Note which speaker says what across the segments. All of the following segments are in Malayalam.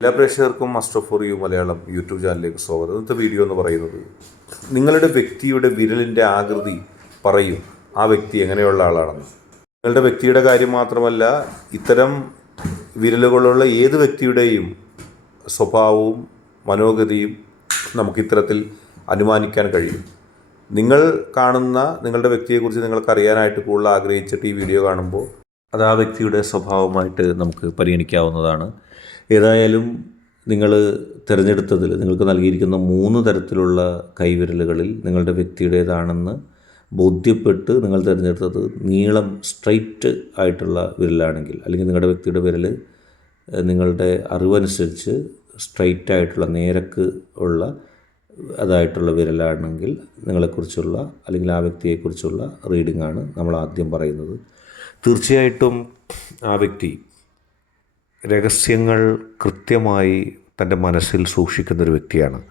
Speaker 1: എല്ലാ പ്രേക്ഷകർക്കും master for you Malayalam YouTube ചാനലിലേക്ക് സ്വാഗതം. ഇന്നത്തെ വീഡിയോ എന്ന് പറയുന്നത് നിങ്ങളുടെ വ്യക്തിയുടെ വിരലിന്റെ ആകൃതി പറയും ആ വ്യക്തി എങ്ങനെയുള്ള ആളാണെന്ന്. നിങ്ങളുടെ വ്യക്തിയുടെ കാര്യം മാത്രമല്ല ഇത്തരം വിരലുകളുള്ള ഏത് വ്യക്തിയുടെയും സ്വഭാവവും മനോഗതിയും നമുക്ക് ഇത്തരത്തിൽ അനുമാനിക്കാൻ കഴിയും. നിങ്ങൾ കാണുന്ന നിങ്ങളുടെ വ്യക്തിയെക്കുറിച്ച് നിങ്ങൾക്ക് അറിയാനായിട്ട് കൂടുതൽ ആഗ്രഹിച്ചിട്ട് ഈ വീഡിയോ കാണുമ്പോൾ അത് ആ വ്യക്തിയുടെ സ്വഭാവമായിട്ട് നമുക്ക് പരിഗണിക്കാവുന്നതാണ്. ഏതായാലും നിങ്ങൾ തിരഞ്ഞെടുത്തതിൽ നിങ്ങൾക്ക് നൽകിയിരിക്കുന്ന മൂന്ന് തരത്തിലുള്ള കൈവിരലുകളിൽ നിങ്ങളുടെ വ്യക്തിയുടേതാണെന്ന് ബോധ്യപ്പെട്ട് നിങ്ങൾ തിരഞ്ഞെടുത്തത് നീളം സ്ട്രൈറ്റ് ആയിട്ടുള്ള വിരലാണെങ്കിൽ അല്ലെങ്കിൽ നിങ്ങളുടെ വ്യക്തിയുടെ വിരൽ നിങ്ങളുടെ അറിവനുസരിച്ച് സ്ട്രൈറ്റ് ആയിട്ടുള്ള നേരക്ക് ഉള്ള അതായിട്ടുള്ള വിരലാണെങ്കിൽ നിങ്ങളെക്കുറിച്ചുള്ള അല്ലെങ്കിൽ ആ വ്യക്തിയെക്കുറിച്ചുള്ള റീഡിംഗ് ആണ് നമ്മൾ ആദ്യം പറയുന്നത്. തീർച്ചയായിട്ടും ആ വ്യക്തി രഹസ്യങ്ങൾ കൃത്യമായി തന്റെ മനസ്സിൽ സൂക്ഷിക്കുന്നൊരു വ്യക്തിയാണ്.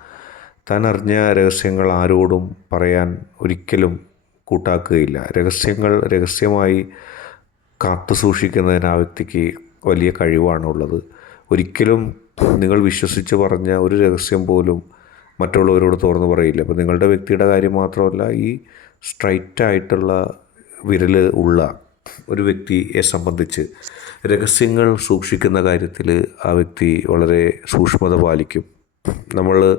Speaker 1: താൻ അറിഞ്ഞ രഹസ്യങ്ങൾ ആരോടും പറയാൻ ഒരിക്കലും കൂട്ടാക്കുകയില്ല. രഹസ്യങ്ങൾ രഹസ്യമായി കാത്തു സൂക്ഷിക്കുന്നതിന് ആ വ്യക്തിക്ക് വലിയ കഴിവാണുള്ളത്. ഒരിക്കലും നിങ്ങൾ വിശ്വസിച്ച് പറഞ്ഞ ഒരു രഹസ്യം പോലും മറ്റുള്ളവരോട് തുറന്ന് പറയില്ല. അപ്പോൾ നിങ്ങളുടെ വ്യക്തിയുടെ കാര്യം മാത്രമല്ല ഈ സ്ട്രൈറ്റ് ആയിട്ടുള്ള വിരൽ ഉള്ള ഒരു വ്യക്തിയെ സംബന്ധിച്ച് രഹസ്യങ്ങൾ സൂക്ഷിക്കുന്ന കാര്യത്തിൽ ആ വ്യക്തി വളരെ സൂക്ഷ്മത പാലിക്കും. നമ്മൾ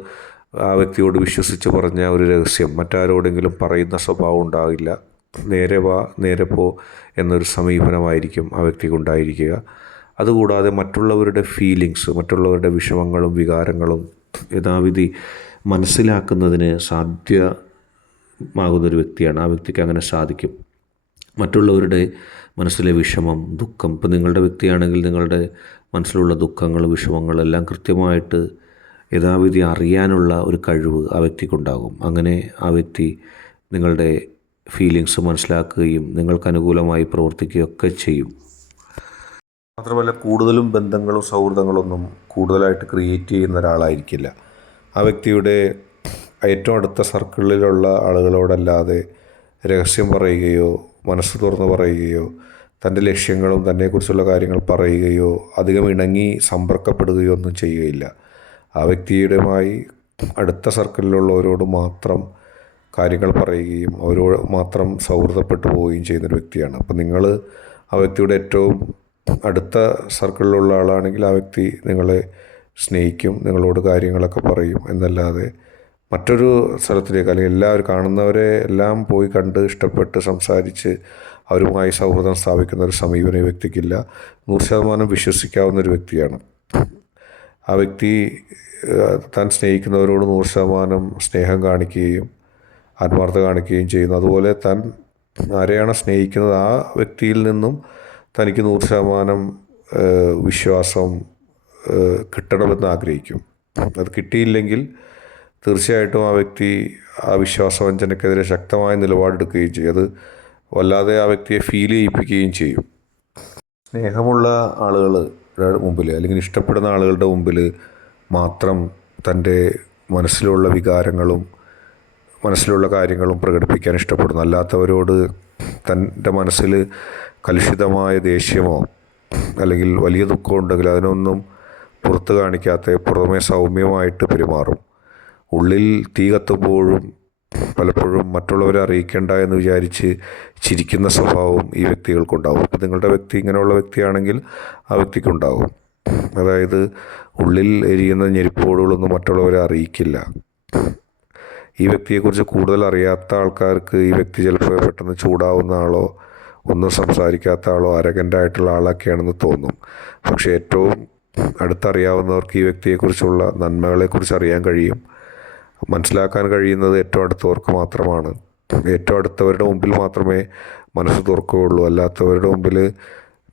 Speaker 1: ആ വ്യക്തിയോട് വിശ്വസിച്ച് പറഞ്ഞ ഒരു രഹസ്യം മറ്റാരോടെങ്കിലും പറയുന്ന സ്വഭാവം ഉണ്ടാകില്ല. നേരെ വാ നേരെ പോ എന്നൊരു സമീപനമായിരിക്കും ആ വ്യക്തിക്ക് ഉണ്ടായിരിക്കുക അതുകൂടാതെ മറ്റുള്ളവരുടെ ഫീലിങ്സ് മറ്റുള്ളവരുടെ വിഷമങ്ങളും വികാരങ്ങളും യഥാവിധി മനസ്സിലാക്കുന്നതിന് സാധ്യമാകുന്നൊരു വ്യക്തിയാണ് ആ വ്യക്തിക്ക് അങ്ങനെ സാധിക്കും. മറ്റുള്ളവരുടെ മനസ്സിലെ വിഷമം ദുഃഖം ഇപ്പം നിങ്ങളുടെ വ്യക്തിയാണെങ്കിൽ നിങ്ങളുടെ മനസ്സിലുള്ള ദുഃഖങ്ങൾ വിഷമങ്ങളെല്ലാം കൃത്യമായിട്ട് യഥാവിധി അറിയാനുള്ള ഒരു കഴിവ് ആ വ്യക്തിക്കുണ്ടാകും. അങ്ങനെ ആ വ്യക്തി നിങ്ങളുടെ ഫീലിങ്സ് മനസ്സിലാക്കുകയും നിങ്ങൾക്ക് അനുകൂലമായി പ്രവർത്തിക്കുകയൊക്കെ ചെയ്യും. മാത്രമല്ല കൂടുതലും ബന്ധങ്ങളും സൗഹൃദങ്ങളൊന്നും കൂടുതലായിട്ട് ക്രിയേറ്റ് ചെയ്യുന്ന ഒരാളായിരിക്കില്ല. ആ വ്യക്തിയുടെ ഏറ്റവും അടുത്ത സർക്കിളിലുള്ള ആളുകളോടല്ലാതെ രഹസ്യം പറയുകയോ മനസ്സ് തുറന്ന് പറയുകയോ തന്റെ ലക്ഷ്യങ്ങളും തന്നെക്കുറിച്ചുള്ള കാര്യങ്ങൾ പറയുകയോ അധികം ഇണങ്ങി സമ്പർക്കപ്പെടുകയോ ഒന്നും ചെയ്യുകയില്ല. ആ വ്യക്തിയുടെമായി അടുത്ത സർക്കിളിലുള്ളവരോട് മാത്രം കാര്യങ്ങൾ പറയുകയും അവരോട് മാത്രം സൗഹൃദപ്പെട്ടു പോവുകയും ചെയ്യുന്നൊരു വ്യക്തിയാണ്. അപ്പം നിങ്ങൾ ആ വ്യക്തിയുടെ ഏറ്റവും അടുത്ത സർക്കിളിലുള്ള ആളാണെങ്കിൽ ആ വ്യക്തി നിങ്ങളെ സ്നേഹിക്കും നിങ്ങളോട് കാര്യങ്ങളൊക്കെ പറയും എന്നല്ലാതെ മറ്റൊരു സ്ഥലത്തിലേക്ക് അല്ലെങ്കിൽ എല്ലാവരും കാണുന്നവരെ എല്ലാം പോയി കണ്ട് ഇഷ്ടപ്പെട്ട് സംസാരിച്ച് അവരുമായി സൗഹൃദം സ്ഥാപിക്കുന്ന ഒരു സമീപനം വ്യക്തിക്കില്ല. നൂറ് ശതമാനം വിശ്വസിക്കാവുന്ന ഒരു വ്യക്തിയാണ്. ആ വ്യക്തി താൻ സ്നേഹിക്കുന്നവരോട് നൂറ് ശതമാനം സ്നേഹം കാണിക്കുകയും ആത്മാർത്ഥത കാണിക്കുകയും ചെയ്യുന്നു. അതുപോലെ താൻ ആരെയാണ് സ്നേഹിക്കുന്നത്? ആ വ്യക്തിയിൽ നിന്നും തനിക്ക് നൂറ് ശതമാനം വിശ്വാസം കിട്ടണമെന്ന് ആഗ്രഹിക്കും. അത് കിട്ടിയില്ലെങ്കിൽ തീർച്ചയായിട്ടും ആ വ്യക്തി ആ വിശ്വാസവഞ്ചനക്കെതിരെ ശക്തമായ നിലപാടെടുക്കുകയും ചെയ്യും. അത് വല്ലാതെ ആ വ്യക്തിയെ ഫീൽ ചെയ്യിപ്പിക്കുകയും ചെയ്യും. സ്നേഹമുള്ള ആളുകളുടെ മുമ്പിൽ അല്ലെങ്കിൽ ഇഷ്ടപ്പെടുന്ന ആളുകളുടെ മുമ്പിൽ മാത്രം തന്റെ മനസ്സിലുള്ള വികാരങ്ങളും മനസ്സിലുള്ള കാര്യങ്ങളും പ്രകടിപ്പിക്കാൻ ഇഷ്ടപ്പെടുന്നു. അല്ലാത്തവരോട് തന്റെ മനസ്സിൽ കലുഷിതമായ ദേഷ്യമോ അല്ലെങ്കിൽ വലിയ ദുഃഖമുണ്ടെങ്കിൽ അതിനൊന്നും പുറത്ത് കാണിക്കാത്ത പുറമേ സൗമ്യമായിട്ട് പെരുമാറും. ഉള്ളിൽ തീ കത്തുമ്പോഴും പലപ്പോഴും മറ്റുള്ളവരെ അറിയിക്കേണ്ട എന്ന് വിചാരിച്ച് ചിരിക്കുന്ന സ്വഭാവം ഈ വ്യക്തികൾക്കുണ്ടാവും. അപ്പോൾ നിങ്ങളുടെ വ്യക്തി ഇങ്ങനെയുള്ള വ്യക്തിയാണെങ്കിൽ ആ വ്യക്തിക്കുണ്ടാവും. അതായത് ഉള്ളിൽ എരിയുന്ന ഞെരിപ്പോടുകളൊന്നും മറ്റുള്ളവരെ അറിയിക്കില്ല. ഈ വ്യക്തിയെക്കുറിച്ച് കൂടുതൽ അറിയാത്ത ആൾക്കാർക്ക് ഈ വ്യക്തി ചിലപ്പോൾ പെട്ടെന്ന് ചൂടാവുന്ന ആളോ ഒന്നും സംസാരിക്കാത്ത ആളോ അരകന്റായിട്ടുള്ള ആളൊക്കെയാണെന്ന് തോന്നും. പക്ഷേ ഏറ്റവും അടുത്തറിയാവുന്നവർക്ക് ഈ വ്യക്തിയെക്കുറിച്ചുള്ള നന്മകളെക്കുറിച്ച് അറിയാൻ കഴിയും. മനസ്സിലാക്കാൻ കഴിയുന്നത് ഏറ്റവും അടുത്തവർക്ക് മാത്രമാണ്. ഏറ്റവും അടുത്തവരുടെ മുമ്പിൽ മാത്രമേ മനസ്സ് തുറക്കുകയുള്ളൂ. അല്ലാത്തവരുടെ മുമ്പിൽ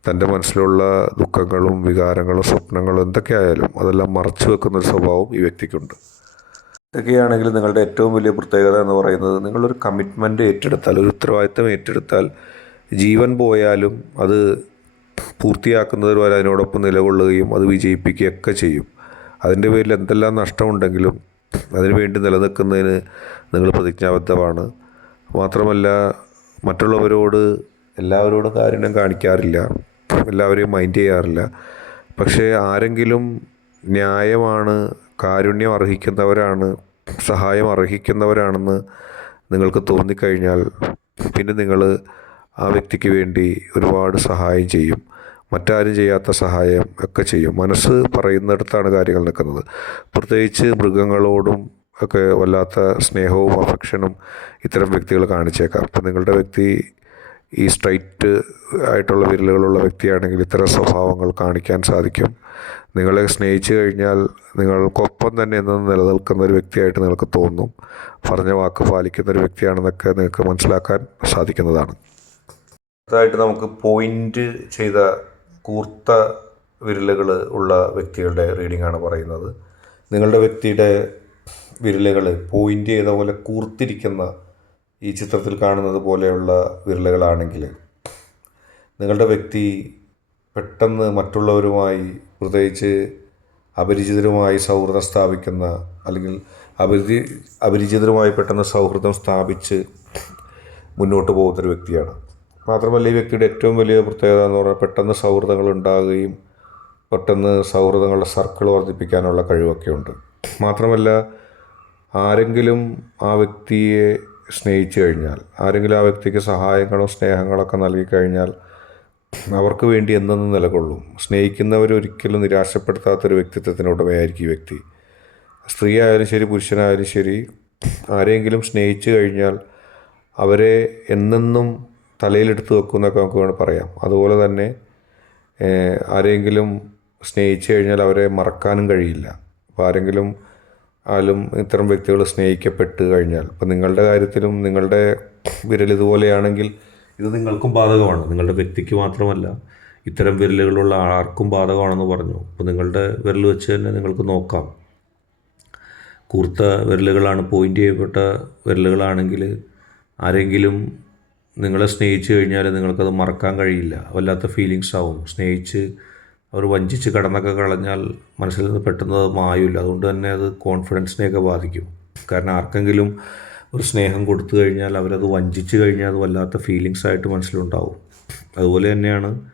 Speaker 1: തന്റെ മനസ്സിലുള്ള ദുഃഖങ്ങളും വികാരങ്ങളും സ്വപ്നങ്ങളും എന്തൊക്കെയായാലും അതെല്ലാം മറച്ചു വെക്കുന്ന ഒരു സ്വഭാവം ഈ വ്യക്തിക്കുണ്ട്. ഇതൊക്കെയാണെങ്കിൽ നിങ്ങളുടെ ഏറ്റവും വലിയ പ്രത്യേകത എന്ന് പറയുന്നത് നിങ്ങളൊരു കമ്മിറ്റ്മെന്റ് ഏറ്റെടുത്താൽ ഒരു ഉത്തരവാദിത്തം ഏറ്റെടുത്താൽ ജീവൻ പോയാലും അത് പൂർത്തിയാക്കുന്നതിന് വരെ അതിനോടൊപ്പം നിലകൊള്ളുകയും അത് വിജയിപ്പിക്കുകയൊക്കെ ചെയ്യും. അതിന്റെ പേരിൽ എന്തെല്ലാം നഷ്ടമുണ്ടെങ്കിലും അതിനുവേണ്ടി നിലനിൽക്കുന്നതിന് നിങ്ങൾ പ്രതിജ്ഞാബദ്ധമാണ്. മാത്രമല്ല മറ്റുള്ളവരോട് എല്ലാവരോടും കാരുണ്യം കാണിക്കാറില്ല എല്ലാവരെയും മൈൻഡ് ചെയ്യാറില്ല. പക്ഷേ ആരെങ്കിലും
Speaker 2: ന്യായമാണ് കാരുണ്യം അർഹിക്കുന്നവരാണ് സഹായം അർഹിക്കുന്നവരാണെന്ന് നിങ്ങൾക്ക് തോന്നിക്കഴിഞ്ഞാൽ പിന്നെ നിങ്ങൾ ആ വ്യക്തിക്ക് വേണ്ടി ഒരുപാട് സഹായം ചെയ്യും. മറ്റാരും ചെയ്യാത്ത സഹായം ഒക്കെ ചെയ്യും. മനസ്സ് പറയുന്നിടത്താണ് കാര്യങ്ങൾ നിൽക്കുന്നത് പ്രത്യേകിച്ച് മൃഗങ്ങളോടും ഒക്കെ വല്ലാത്ത സ്നേഹവും അഫക്ഷനും ഇത്തരം വ്യക്തികൾ കാണിച്ചേക്കാം. അപ്പം നിങ്ങളുടെ വ്യക്തി ഈ സ്ട്രൈറ്റ് ആയിട്ടുള്ള വിരലുകളുള്ള വ്യക്തിയാണെങ്കിൽ ഇത്തരം സ്വഭാവങ്ങൾ കാണിക്കാൻ സാധിക്കും. നിങ്ങളെ സ്നേഹിച്ചു കഴിഞ്ഞാൽ നിങ്ങൾക്കൊപ്പം തന്നെ എന്ന് നിലനിൽക്കുന്ന ഒരു വ്യക്തിയായിട്ട് നിങ്ങൾക്ക് തോന്നും. പറഞ്ഞ വാക്ക് പാലിക്കുന്ന ഒരു വ്യക്തിയാണെന്നൊക്കെ നിങ്ങൾക്ക് മനസ്സിലാക്കാൻ സാധിക്കുന്നതാണ്. അതായിട്ട് നമുക്ക് പോയിന്റ് ചെയ്ത കൂർത്ത വിരലുകൾ ഉള്ള വ്യക്തികളുടെ റീഡിംഗ് ആണ് പറയുന്നത്. നിങ്ങളുടെ വ്യക്തിയുടെ വിരലുകൾ പോയിന്റ് ചെയ്ത പോലെ കൂർത്തിരിക്കുന്ന ഈ ചിത്രത്തിൽ കാണുന്നത് പോലെയുള്ള വിരലുകളാണെങ്കിൽ നിങ്ങളുടെ വ്യക്തി പെട്ടെന്ന് മറ്റുള്ളവരുമായി പ്രത്യേകിച്ച് അപരിചിതരുമായി സൗഹൃദം സ്ഥാപിക്കുന്ന അല്ലെങ്കിൽ അപരിചി അപരിചിതരുമായി പെട്ടെന്ന് സൗഹൃദം സ്ഥാപിച്ച് മുന്നോട്ട് പോകുന്നൊരു വ്യക്തിയാണ്. മാത്രമല്ല ഈ വ്യക്തിയുടെ ഏറ്റവും വലിയ പ്രത്യേകത എന്ന് പറഞ്ഞാൽ പെട്ടെന്ന് സൗഹൃദങ്ങൾ ഉണ്ടാകുകയും പെട്ടെന്ന് സൗഹൃദങ്ങളുടെ സർക്കിൾ വർദ്ധിപ്പിക്കാനുള്ള കഴിവൊക്കെ ഉണ്ട്. മാത്രമല്ല ആരെങ്കിലും ആ വ്യക്തിയെ സ്നേഹിച്ചു കഴിഞ്ഞാൽ ആരെങ്കിലും ആ വ്യക്തിക്ക് സഹായങ്ങളോ സ്നേഹങ്ങളൊക്കെ നൽകി കഴിഞ്ഞാൽ അവർക്ക് വേണ്ടി എന്നെന്നും നിലകൊള്ളും. സ്നേഹിക്കുന്നവരൊരിക്കലും നിരാശപ്പെടുത്താത്തൊരു വ്യക്തിത്വത്തിന് ഉടമയായിരിക്കും ഈ വ്യക്തി. സ്ത്രീ ആയാലും ശരി പുരുഷനായാലും ശരി ആരെങ്കിലും സ്നേഹിച്ചു കഴിഞ്ഞാൽ അവരെ എന്നെന്നും തലയിലെടുത്ത് വെക്കുന്നൊക്കെ നമുക്ക് വേണമെങ്കിൽ പറയാം. അതുപോലെ തന്നെ ആരെങ്കിലും സ്നേഹിച്ചു കഴിഞ്ഞാൽ അവരെ മറക്കാനും കഴിയില്ല. അപ്പോൾ ആരെങ്കിലും ആലും ഇത്തരം വ്യക്തികൾ സ്നേഹിക്കപ്പെട്ട് കഴിഞ്ഞാൽ ഇപ്പം നിങ്ങളുടെ കാര്യത്തിലും നിങ്ങളുടെ വിരൽ ഇതുപോലെയാണെങ്കിൽ
Speaker 1: ഇത് നിങ്ങൾക്കും ബാധകമാണ്. നിങ്ങളുടെ വ്യക്തിക്ക് മാത്രമല്ല ഇത്തരം വിരലുകളുള്ള ആർക്കും ബാധകമാണെന്ന് പറഞ്ഞു. അപ്പോൾ നിങ്ങളുടെ വിരൽ വെച്ച് തന്നെ നിങ്ങൾക്ക് നോക്കാം. കൂർത്ത വിരലുകളാണ് പോയിന്റ് ചെയ്യപ്പെട്ട വിരലുകളാണെങ്കിൽ ആരെങ്കിലും നിങ്ങളെ സ്നേഹിച്ചു കഴിഞ്ഞാൽ നിങ്ങൾക്കത് മറക്കാൻ കഴിയില്ല. വല്ലാത്ത ഫീലിങ്സ് ആവും. സ്നേഹിച്ച് അവർ വഞ്ചിച്ച് കടന്നൊക്കെ കളഞ്ഞാൽ മനസ്സിൽ നിന്ന് പെട്ടെന്ന് അത് മായില്ല അതുകൊണ്ട് തന്നെ അത് കോൺഫിഡൻസിനെയൊക്കെ ബാധിക്കും. കാരണം ആർക്കെങ്കിലും ഒരു സ്നേഹം കൊടുത്തു കഴിഞ്ഞാൽ അവരത് വഞ്ചിച്ച് കഴിഞ്ഞാൽ അത് വല്ലാത്ത ഫീലിങ്സ് ആയിട്ട് മനസ്സിലുണ്ടാവും. അതുപോലെ തന്നെയാണ്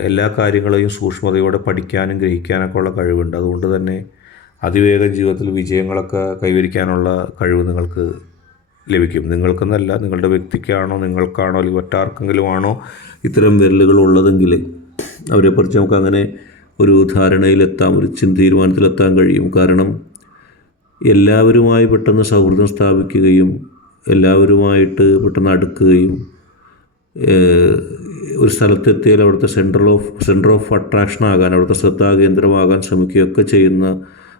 Speaker 1: എല്ലാ കാര്യങ്ങളെയും സൂക്ഷ്മതയോടെ പഠിക്കാനും ഗ്രഹിക്കാനൊക്കെ ഉള്ള കഴിവുണ്ട്. അതുകൊണ്ട് തന്നെ അതിവേഗം ജീവിതത്തിൽ വിജയങ്ങളൊക്കെ കൈവരിക്കാനുള്ള കഴിവ് നിങ്ങൾക്ക് ലഭിക്കും. നിങ്ങൾക്കെന്നല്ല നിങ്ങളുടെ വ്യക്തിക്കാണോ നിങ്ങൾക്കാണോ അല്ലെങ്കിൽ മറ്റാർക്കെങ്കിലും ആണോ ഇത്തരം വിരലുകൾ ഉള്ളതെങ്കിൽ അവരെക്കുറിച്ച് നമുക്ക് അങ്ങനെ ഒരു ധാരണയിലെത്താം ഒരു തീരുമാനത്തിലെത്താൻ കഴിയും. കാരണം എല്ലാവരുമായി പെട്ടെന്ന് സൗഹൃദം സ്ഥാപിക്കുകയും എല്ലാവരുമായിട്ട് പെട്ടെന്ന് അടുക്കുകയും ഒരു സ്ഥലത്തെത്തിയാൽ അവിടുത്തെ central of centre of attraction ആകാൻ അവിടുത്തെ ശ്രദ്ധാകേന്ദ്രമാകാൻ ശ്രമിക്കുകയൊക്കെ ചെയ്യുന്ന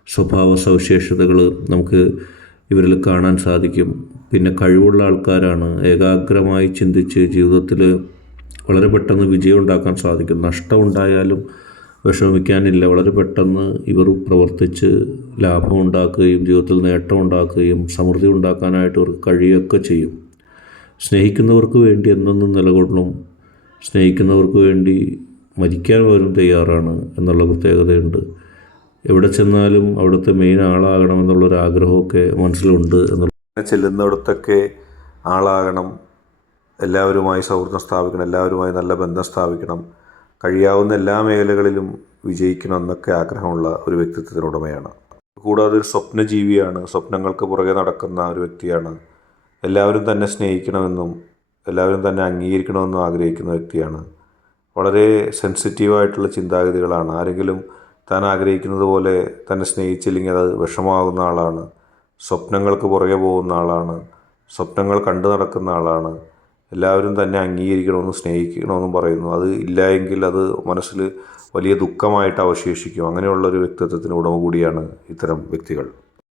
Speaker 1: സ്വഭാവ സവിശേഷതകൾ നമുക്ക് ഇവരിൽ കാണാൻ സാധിക്കും. പിന്നെ കഴിവുള്ള ആൾക്കാരാണ്. ഏകാഗ്രമായി ചിന്തിച്ച് ജീവിതത്തിൽ വളരെ പെട്ടെന്ന് വിജയം ഉണ്ടാക്കാൻ സാധിക്കും. നഷ്ടമുണ്ടായാലും വിഷമിക്കാനില്ല. വളരെ പെട്ടെന്ന് ഇവർ പ്രവർത്തിച്ച് ലാഭം ഉണ്ടാക്കുകയും ജീവിതത്തിൽ നേട്ടം ഉണ്ടാക്കുകയും സമൃദ്ധി ഉണ്ടാക്കാനായിട്ട് ഇവർക്ക് കഴിയുകയൊക്കെ ചെയ്യും. സ്നേഹിക്കുന്നവർക്ക് വേണ്ടി എന്നെന്നും നിലകൊള്ളും സ്നേഹിക്കുന്നവർക്ക് വേണ്ടി മരിക്കാൻ പോലും തയ്യാറാണ് എന്നുള്ള പ്രത്യേകതയുണ്ട്. എവിടെ ചെന്നാലും അവിടുത്തെ മെയിൻ ആളാകണമെന്നുള്ളൊരു ആഗ്രഹമൊക്കെ മനസ്സിലുണ്ട് എന്നുള്ള
Speaker 2: ചെല്ലുന്നിടത്തൊക്കെ ആളാകണം എല്ലാവരുമായി സൗഹൃദം സ്ഥാപിക്കണം എല്ലാവരുമായി നല്ല ബന്ധം സ്ഥാപിക്കണം കഴിയാവുന്ന എല്ലാ മേഖലകളിലും വിജയിക്കണം എന്നൊക്കെ ആഗ്രഹമുള്ള ഒരു വ്യക്തിത്വത്തിനുടമയാണ് കൂടാതെ ഒരു സ്വപ്നജീവിയാണ് സ്വപ്നങ്ങൾക്ക് പുറകെ നടക്കുന്ന ഒരു വ്യക്തിയാണ് എല്ലാവരും തന്നെ സ്നേഹിക്കണമെന്നും എല്ലാവരും തന്നെ അംഗീകരിക്കണമെന്നും ആഗ്രഹിക്കുന്ന വ്യക്തിയാണ്. വളരെ സെൻസിറ്റീവായിട്ടുള്ള ചിന്താഗതികളാണ്. ആരെങ്കിലും താൻ ആഗ്രഹിക്കുന്നത് പോലെ തന്നെ സ്നേഹിച്ചില്ലെങ്കിൽ അത് വിഷമാകുന്ന ആളാണ്. സ്വപ്നങ്ങൾക്ക് പുറകെ പോകുന്ന ആളാണ്. സ്വപ്നങ്ങൾ കണ്ടു നടക്കുന്ന ആളാണ്. എല്ലാവരും തന്നെ അംഗീകരിക്കണമെന്നും സ്നേഹിക്കണമെന്നും പറയുന്നു. അത് ഇല്ല എങ്കിൽ അത് മനസ്സിൽ വലിയ ദുഃഖമായിട്ട് അവശേഷിക്കും. അങ്ങനെയുള്ള ഒരു വ്യക്തിത്വത്തിന് ഉടമ കൂടിയാണ് ഇത്തരം വ്യക്തികൾ.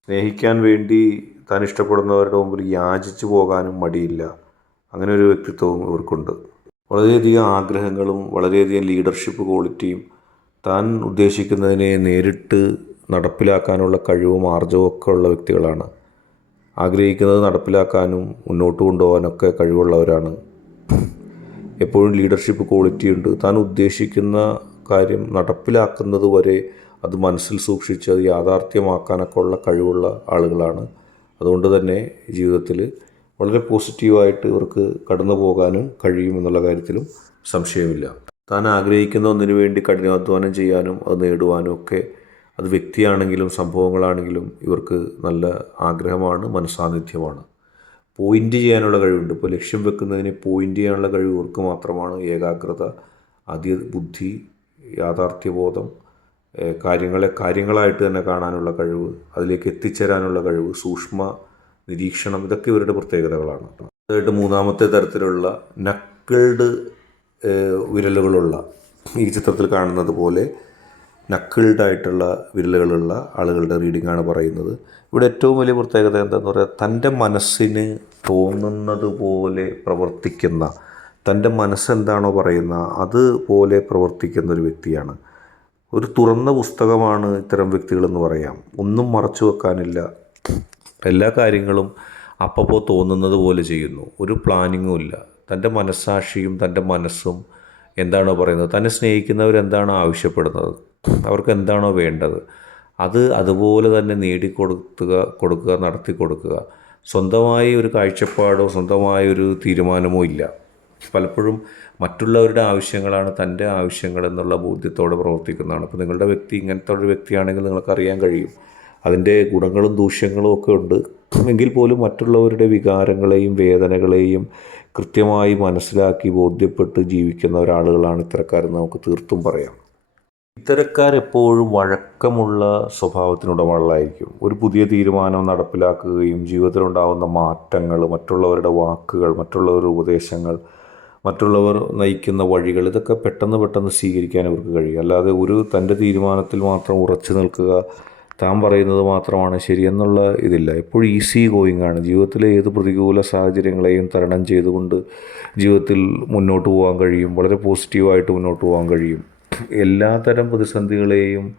Speaker 2: സ്നേഹിക്കാൻ വേണ്ടി താൻ ഇഷ്ടപ്പെടുന്നവരുടെ മുമ്പിൽ യാചിച്ചു പോകാനും മടിയില്ല. അങ്ങനെ ഒരു വ്യക്തിത്വവും ഇവർക്കുണ്ട്. വളരെയധികം ആഗ്രഹങ്ങളും വളരെയധികം ലീഡർഷിപ്പ് ക്വാളിറ്റിയും താൻ ഉദ്ദേശിക്കുന്നതിനെ നേരിട്ട് നടപ്പിലാക്കാനുള്ള കഴിവും ആർജവും ഒക്കെ ഉള്ള വ്യക്തികളാണ്. ആഗ്രഹിക്കുന്നത് നടപ്പിലാക്കാനും മുന്നോട്ട് കൊണ്ടുപോകാനൊക്കെ കഴിവുള്ളവരാണ്. എപ്പോഴും ലീഡർഷിപ്പ് ക്വാളിറ്റി ഉണ്ട്. താൻ ഉദ്ദേശിക്കുന്ന കാര്യം നടപ്പിലാക്കുന്നത് വരെ അത് മനസ്സിൽ സൂക്ഷിച്ച് അത് യാഥാർത്ഥ്യമാക്കാനൊക്കെ ഉള്ള കഴിവുള്ള ആളുകളാണ്. അതുകൊണ്ട് തന്നെ ജീവിതത്തിൽ വളരെ പോസിറ്റീവായിട്ട് ഇവർക്ക് കടന്നു പോകാനും കഴിയുമെന്നുള്ള കാര്യത്തിലും സംശയമില്ല. താൻ ആഗ്രഹിക്കുന്ന ഒന്നിനു വേണ്ടി കഠിനാധ്വാനം ചെയ്യാനും അത് നേടുവാനും ഒക്കെ
Speaker 1: അത് വ്യക്തിയാണെങ്കിലും സംഭവങ്ങളാണെങ്കിലും ഇവർക്ക് നല്ല ആഗ്രഹമാണ് മനസാന്നിധ്യമാണ് പോയിന്റ് ചെയ്യാനുള്ള കഴിവുണ്ട്. ഇപ്പോൾ ലക്ഷ്യം വെക്കുന്നതിന് പോയിന്റ് ചെയ്യാനുള്ള കഴിവ് ഇവർക്ക് മാത്രമാണ്. ഏകാഗ്രത അതി ബുദ്ധി യാഥാർത്ഥ്യബോധം കാര്യങ്ങളെ കാര്യങ്ങളായിട്ട് തന്നെ കാണാനുള്ള കഴിവ് അതിലേക്ക് എത്തിച്ചേരാനുള്ള കഴിവ് സൂക്ഷ്മ നിരീക്ഷണം ഇതൊക്കെ ഇവരുടെ പ്രത്യേകതകളാണ്. അതായിട്ട് മൂന്നാമത്തെ തരത്തിലുള്ള നക്കിൾഡ് വിരലുകളുള്ള ഈ ചിത്രത്തിൽ കാണുന്നത് പോലെ നക്കിൾഡായിട്ടുള്ള വിരലുകളുള്ള ആളുകളുടെ റീഡിംഗ് ആണ് പറയുന്നത്. ഇവിടെ ഏറ്റവും വലിയ പ്രത്യേകത എന്താണെന്ന് പറയുക തന്റെ മനസ്സിന് തോന്നുന്നത് പോലെ പ്രവർത്തിക്കുന്ന തന്റെ മനസ്സെന്താണോ പറയുന്ന അതുപോലെ പ്രവർത്തിക്കുന്ന ഒരു വ്യക്തിയാണ്. ഒരു തുറന്ന പുസ്തകമാണ് ഇത്തരം വ്യക്തികളെന്ന് പറയാം. ഒന്നും മറച്ചു വെക്കാനില്ല. എല്ലാ കാര്യങ്ങളും അപ്പപ്പോൾ തോന്നുന്നത് പോലെ ചെയ്യുന്നു. ഒരു പ്ലാനിങ്ങും ഇല്ല. തന്റെ മനസ്സാക്ഷിയും തന്റെ മനസ്സും എന്താണോ പറയുന്നത്? തന്നെ സ്നേഹിക്കുന്നവരെന്താണ് ആവശ്യപ്പെടുന്നത്? അവർക്ക് എന്താണോ വേണ്ടത്? അത് അതുപോലെ തന്നെ നേടിക്കൊടുക്കുക കൊടുക്കുക നടത്തി കൊടുക്കുക. സ്വന്തമായി ഒരു കാഴ്ചപ്പാടോ സ്വന്തമായ ഒരു തീരുമാനമോ ഇല്ല. പലപ്പോഴും മറ്റുള്ളവരുടെ ആവശ്യങ്ങളാണ് തന്റെ ആവശ്യങ്ങൾ എന്നുള്ള ബോധ്യത്തോടെ പ്രവർത്തിക്കുന്നതാണ്. അപ്പോൾ നിങ്ങളുടെ വ്യക്തി ഇങ്ങനത്തെ ഒരു വ്യക്തിയാണെങ്കിൽ നിങ്ങൾക്കറിയാൻ കഴിയും. അതിന്റെ ഗുണങ്ങളും ദൂഷ്യങ്ങളും ഒക്കെ ഉണ്ട്. എങ്കിൽ പോലും മറ്റുള്ളവരുടെ വികാരങ്ങളെയും വേദനകളെയും കൃത്യമായി മനസ്സിലാക്കി ബോധ്യപ്പെട്ട് ജീവിക്കുന്ന ഒരാളുകളാണ് ഇത്തരക്കാരെന്ന് നമുക്ക് തീർത്തും പറയാം. ഇത്തരക്കാരെപ്പോഴും വഴക്കമുള്ള സ്വഭാവത്തിനുടമകളായിരിക്കും. ഒരു പുതിയ തീരുമാനം നടപ്പിലാക്കുകയും ജീവിതത്തിലുണ്ടാകുന്ന മാറ്റങ്ങൾ മറ്റുള്ളവരുടെ വാക്കുകൾ മറ്റുള്ളവരുടെ ഉപദേശങ്ങൾ മറ്റുള്ളവർ നയിക്കുന്ന വഴികൾ ഇതൊക്കെ പെട്ടെന്ന് പെട്ടെന്ന് സ്വീകരിക്കാൻ ഇവർക്ക് കഴിയും. അല്ലാതെ ഒരു തന്റെ തീരുമാനത്തിൽ മാത്രം ഉറച്ചു നിൽക്കുക താൻ പറയുന്നത് മാത്രമാണ് ശരിയെന്നുള്ള ഇതില്ല. എപ്പോഴും ഈസി ഗോയിങ് ആണ്. ജീവിതത്തിലെ ഏത് പ്രതികൂല സാഹചര്യങ്ങളെയും തരണം ചെയ്തുകൊണ്ട് ജീവിതത്തിൽ മുന്നോട്ട് പോകാൻ കഴിയും. വളരെ പോസിറ്റീവായിട്ട് മുന്നോട്ട് പോകാൻ കഴിയും. എല്ലാതരം പ്രതിസന്ധികളെയും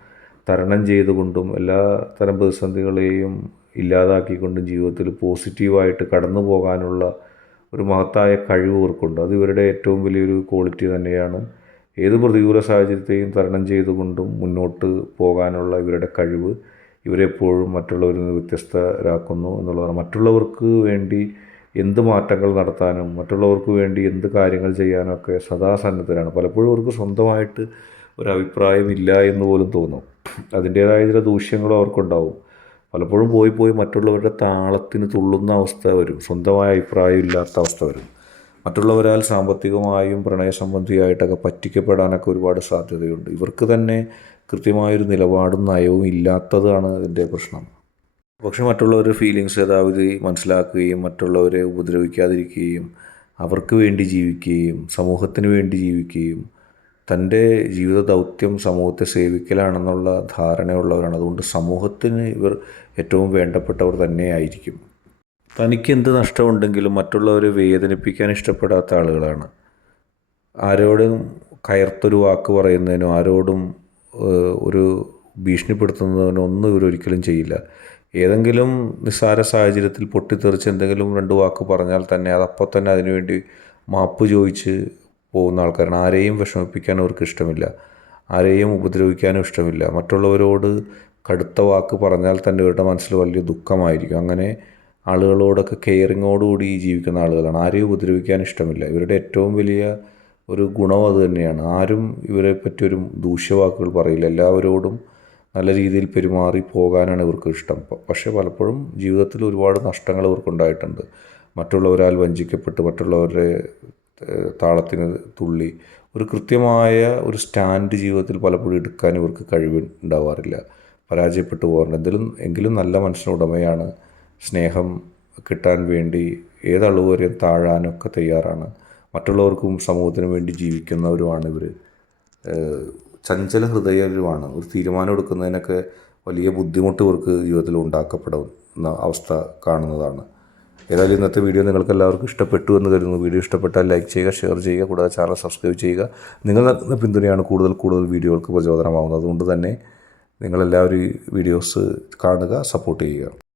Speaker 1: തരണം ചെയ്തുകൊണ്ടും എല്ലാ തരം പ്രതിസന്ധികളെയും ഇല്ലാതാക്കിക്കൊണ്ടും ജീവിതത്തിൽ പോസിറ്റീവായിട്ട് കടന്നു പോകാനുള്ള ഒരു മഹത്തായ കഴിവ് ഇവർക്കുണ്ട്. അത് ഇവരുടെ ഏറ്റവും വലിയൊരു ക്വാളിറ്റി തന്നെയാണ്. ഏത് പ്രതികൂല സാഹചര്യത്തെയും തരണം ചെയ്തുകൊണ്ടും മുന്നോട്ട് പോകാനുള്ള ഇവരുടെ കഴിവ് ഇവരെപ്പോഴും മറ്റുള്ളവരിൽ നിന്ന് വ്യത്യസ്തരാക്കുന്നു എന്നുള്ളതാണ്. മറ്റുള്ളവർക്ക് വേണ്ടി എന്ത് മാറ്റങ്ങൾ നടത്താനും മറ്റുള്ളവർക്ക് വേണ്ടി എന്ത് കാര്യങ്ങൾ ചെയ്യാനും ഒക്കെ സദാ സന്നദ്ധരാണ് പലപ്പോഴും അവർക്ക് സ്വന്തമായിട്ട് ഒരു അഭിപ്രായമില്ല എന്ന് പോലും തോന്നും. അതിന്റേതായ ചില ദൂഷ്യങ്ങളും അവർക്കുണ്ടാവും. പലപ്പോഴും പോയി പോയി മറ്റുള്ളവരുടെ താളത്തിന് തുള്ളുന്ന അവസ്ഥ വരും. സ്വന്തമായ അഭിപ്രായമില്ലാത്ത അവസ്ഥ വരും. മറ്റുള്ളവരാൽ സാമ്പത്തികമായും പ്രണയസംബന്ധിയായിട്ടൊക്കെ പറ്റിക്കപ്പെടാനൊക്കെ ഒരുപാട് സാധ്യതയുണ്ട്. ഇവർക്ക് തന്നെ കൃത്യമായൊരു നിലപാടും നയവും ഇല്ലാത്തതാണ് ഇതിന്റെ പ്രശ്നം. പക്ഷെ മറ്റുള്ളവരുടെ ഫീലിങ്സ് യഥാവിധി മനസ്സിലാക്കുകയും മറ്റുള്ളവരെ ഉപദ്രവിക്കാതിരിക്കുകയും അവർക്ക് വേണ്ടി ജീവിക്കുകയും സമൂഹത്തിന് വേണ്ടി ജീവിക്കുകയും തന്റെ ജീവിത ദൗത്യം സമൂഹത്തെ സേവിക്കലാണെന്നുള്ള ധാരണയുള്ളവരാണ്. അതുകൊണ്ട് സമൂഹത്തിന് ഇവർ ഏറ്റവും വേണ്ടപ്പെട്ടവർ തന്നെയായിരിക്കും. തനിക്ക് എന്ത് നഷ്ടമുണ്ടെങ്കിലും മറ്റുള്ളവരെ വേദനിപ്പിക്കാൻ ഇഷ്ടപ്പെടാത്ത ആളുകളാണ്. ആരോടും കയർത്തൊരു വാക്ക് പറയുന്നതിനോ ആരോടും ഒരു ഭീഷണിപ്പെടുത്തുന്നതിനോ ഒന്നും ഇവരൊരിക്കലും ചെയ്യില്ല. ഏതെങ്കിലും നിസ്സാര സാഹചര്യത്തിൽ പൊട്ടിത്തെറിച്ച് എന്തെങ്കിലും രണ്ട് വാക്ക് പറഞ്ഞാൽ തന്നെ അതപ്പോൾ തന്നെ അതിനുവേണ്ടി മാപ്പ് ചോദിച്ച് പോകുന്ന ആൾക്കാരാണ്. ആരെയും വിഷമിപ്പിക്കാൻ അവർക്ക് ഇഷ്ടമില്ല. ആരെയും ഉപദ്രവിക്കാനും ഇഷ്ടമില്ല. മറ്റുള്ളവരോട് കടുത്ത വാക്ക് പറഞ്ഞാൽ തന്നെ ഇവരുടെ മനസ്സിൽ വലിയ ദുഃഖമായിരിക്കും. അങ്ങനെ ആളുകളോടൊക്കെ കെയറിങ്ങോടുകൂടി ജീവിക്കുന്ന ആളുകളാണ്. ആരെയും ഉപദ്രവിക്കാൻ ഇഷ്ടമില്ല. ഇവരുടെ ഏറ്റവും വലിയ ഒരു ഗുണം അത് തന്നെയാണ്. ആരും ഇവരെ പറ്റി ഒരു ദൂഷ്യവാക്കുകൾ പറയില്ല. എല്ലാവരോടും നല്ല രീതിയിൽ പെരുമാറി പോകാനാണ് ഇവർക്ക് ഇഷ്ടം. പക്ഷേ പലപ്പോഴും ജീവിതത്തിൽ ഒരുപാട് നഷ്ടങ്ങൾ ഇവർക്കുണ്ടായിട്ടുണ്ട്. മറ്റുള്ളവരാൽ വഞ്ചിക്കപ്പെട്ട് മറ്റുള്ളവരുടെ താളത്തിന് തുള്ളി ഒരു കൃത്യമായ ഒരു സ്റ്റാൻഡ് ജീവിതത്തിൽ പലപ്പോഴും എടുക്കാൻ ഇവർക്ക് കഴിവുണ്ടാവാറില്ല പരാജയപ്പെട്ടു പോകാറുണ്ട്. എന്തെങ്കിലും എങ്കിലും നല്ല മനുഷ്യനുടമയാണ് സ്നേഹം കിട്ടാൻ വേണ്ടി ഏതളവ് വരെയും താഴാനൊക്കെ തയ്യാറാണ്. മറ്റുള്ളവർക്കും സമൂഹത്തിനും വേണ്ടി ജീവിക്കുന്നവരുമാണ് ഇവർ ചഞ്ചല ഹൃദയരുമാണ്. ഒരു തീരുമാനം എടുക്കുന്നതിനൊക്കെ വലിയ ബുദ്ധിമുട്ട് ഇവർക്ക് ജീവിതത്തിൽ ഉണ്ടാക്കപ്പെടുന്ന അവസ്ഥ കാണുന്നതാണ്. ഏതായാലും ഇന്നത്തെ വീഡിയോ നിങ്ങൾക്ക് എല്ലാവർക്കും ഇഷ്ടപ്പെട്ടു എന്ന് കരുതുന്നു. വീഡിയോ ഇഷ്ടപ്പെട്ടാൽ ലൈക്ക് ചെയ്യുക ഷെയർ ചെയ്യുക കൂടാതെ ചാനൽ സബ്സ്ക്രൈബ് ചെയ്യുക. നിങ്ങൾ നൽകുന്ന പിന്തുണയാണ് കൂടുതൽ കൂടുതൽ വീഡിയോകൾക്ക് പ്രചോദനമാകുന്നത് അതുകൊണ്ട് തന്നെ നിങ്ങളെല്ലാവരും ഈ വീഡിയോസ് കാണുക സപ്പോർട്ട് ചെയ്യുക.